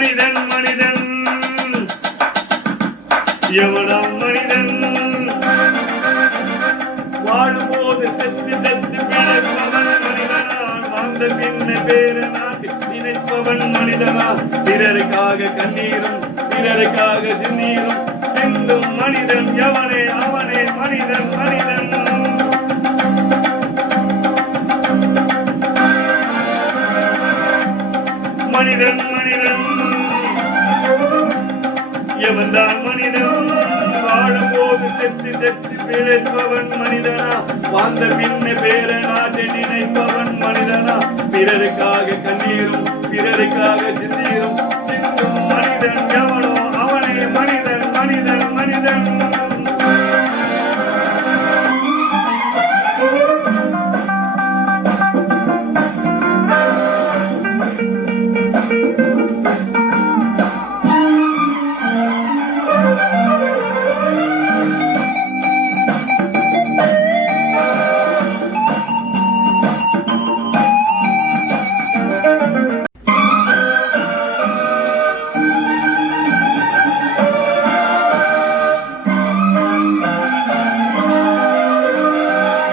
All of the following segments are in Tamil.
மனிதன் மனிதன் எவனாம் மனிதன் வாழும்போது செத்து செத்து பிழைப்பவன் மனிதனான் வாழ்ந்த பின்ன பேர நாட்டு நினைப்பவன் மனிதனா பிறருக்காக கண்ணீரும் பிறருக்காக சிந்தீரும் சிந்தும் மனிதன் எவனே அவனே மனிதன் மனிதன் மனிதன் மனிதன் எவன்தான் மனிதன் வாழும்போது செத்து செத்து பிழைப்பவன் மனிதனா வாழ்ந்த பின்ன பேர நாட்டை நினைப்பவன் மனிதனா பிறருக்காக கண்ணீரும் பிறருக்காக சிந்தீரும் சிந்தும் மனிதன் எவனோ அவனே மனிதன் மனிதன் மனிதன்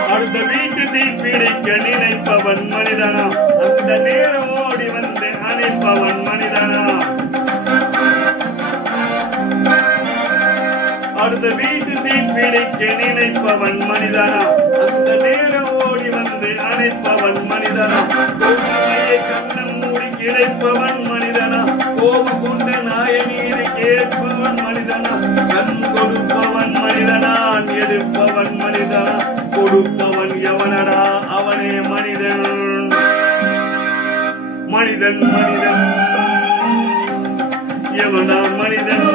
அடுத்த வீட்டு தீப்பிடிக்க நினைப்பவன் மனிதனா அந்த நேரம் ஓடி வந்து அணைப்பவன் மனிதனா அடுத்த வீட்டு தீப்பிடிக்க நினைப்பவன் மனிதனா அந்த நேரம் ஓடி வந்து அணைப்பவன் மனிதனா கோபமையை கண்ணம் மூடி கிடைப்பவன் மனிதனா கோபம் கொண்ட நாயனீரை கேட்பவன் மனிதனா கண் கொடுப்பவன் மனிதனான் எடுப்பவன் மனிதனா கொடுப்பவன் எவனடா அவனே மனிதன் மனிதன் மனிதன் எவனா மனிதன்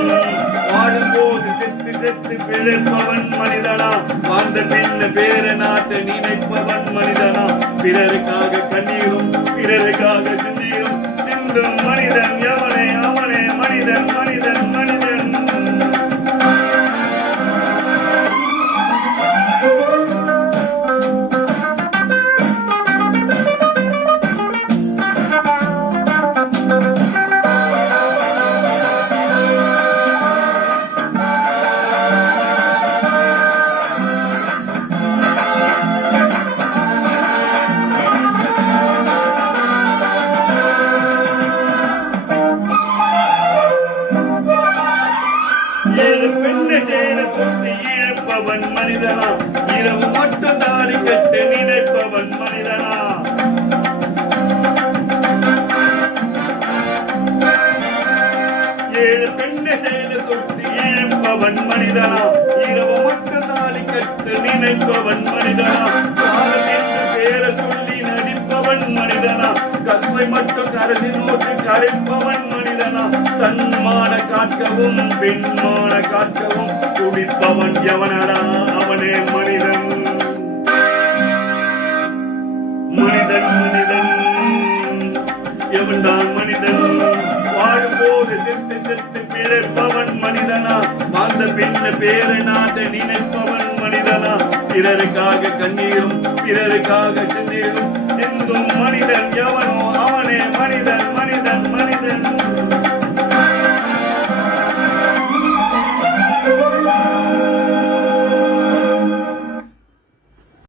வாழும்போது செத்து செத்து பிழைப்பவன் மனிதனா வாழ்ந்த பின்ன பேர நாட்டை நினைப்பவன் மனிதனா பிறருக்காக கண்ணீரும் பிறருக்காக சிந்தீரும் சிந்தும் மனிதன் எவனே அவனே மனிதன் மனிதன் மனிதன் ஏழு பெண்ணை சேர தொட்டு இழப்பவன் மனிதனா இரவு மட்டும் தாடி கட்டு நினைப்பவன் மனிதனா ஏழு பெண்ணை சேர தொட்டு இழப்பவன் மனிதனா இரவு மட்டும் தாடி கட்டு நினைப்பவன் மனிதனா காலம் என்று பேர சொல்லி நடிப்பவன் மனிதனா கற்பை மட்டும் கரசி நோட்டு கரைப்பவன் மனிதனா தன்மான காட்கவும் பெண்மான காட்கவும் துடிப்பவன் எவனடா அவனே மனிதன் மனிதன் மனிதன் எவன்தான் மனிதன் வாழும்போது செத்து செத்து பிழைப்பவன் மனிதனா வாழ்ந்த பின்ன பேர நாட்டை நினைப்பவன் மனிதனா பிறருக்காக கண்ணீரும் பிறருக்காக சிந்தீரும் சிந்தும் மனிதன் எவனோ அவனே மனிதன் மனிதன் மனிதன்